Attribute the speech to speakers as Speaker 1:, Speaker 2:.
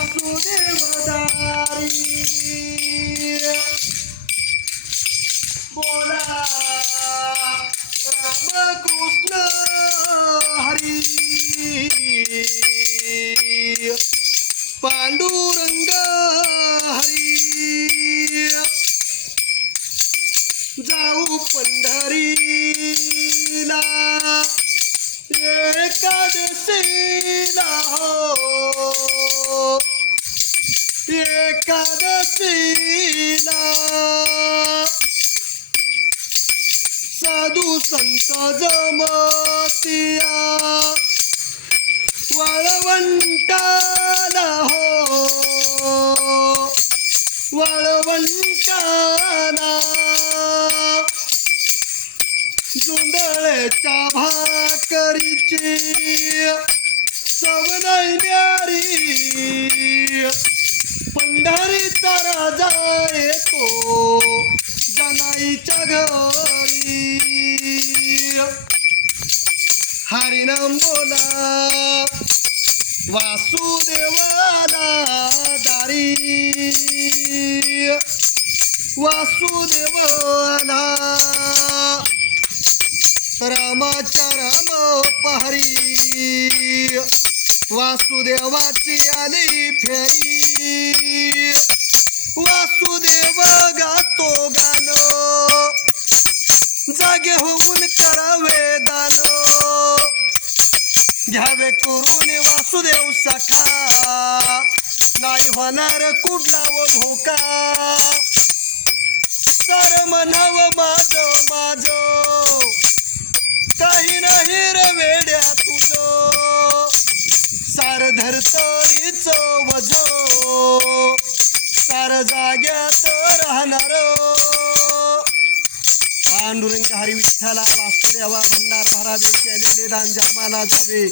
Speaker 1: वासुदेवदारी बोला रामकृष्ण हरी पांडुरंग हरी जाऊ पंढरीला एकादशीला. एकादशीला. साधू संत जमतिया. वाळवंटाला हो. वाळवंटाला. जुंदळच्या भाकरीची सवनाई न्यारी जाय तो जनाईच्या घरी. हरिनाम बोला. वासुदेवाला दारी. वासुदेवाला. रामाच्या राम पहारी वासुदेवाची आली फेरी. वासुदेव गातो गाणं. जागे होऊन करावे दान. घ्यावे करून वासुदेव सखा नाही होणार कुठला व धोका. तर म्हणाव माझ माझ. काही नाही रे वेड्या तुझ. सार धरतरीच वज सार जाग्यात राहणार. पांडुरंग हरी विठ्ठला वासुदेवा भंडार भरावे केलेले दान जन्माला जावे.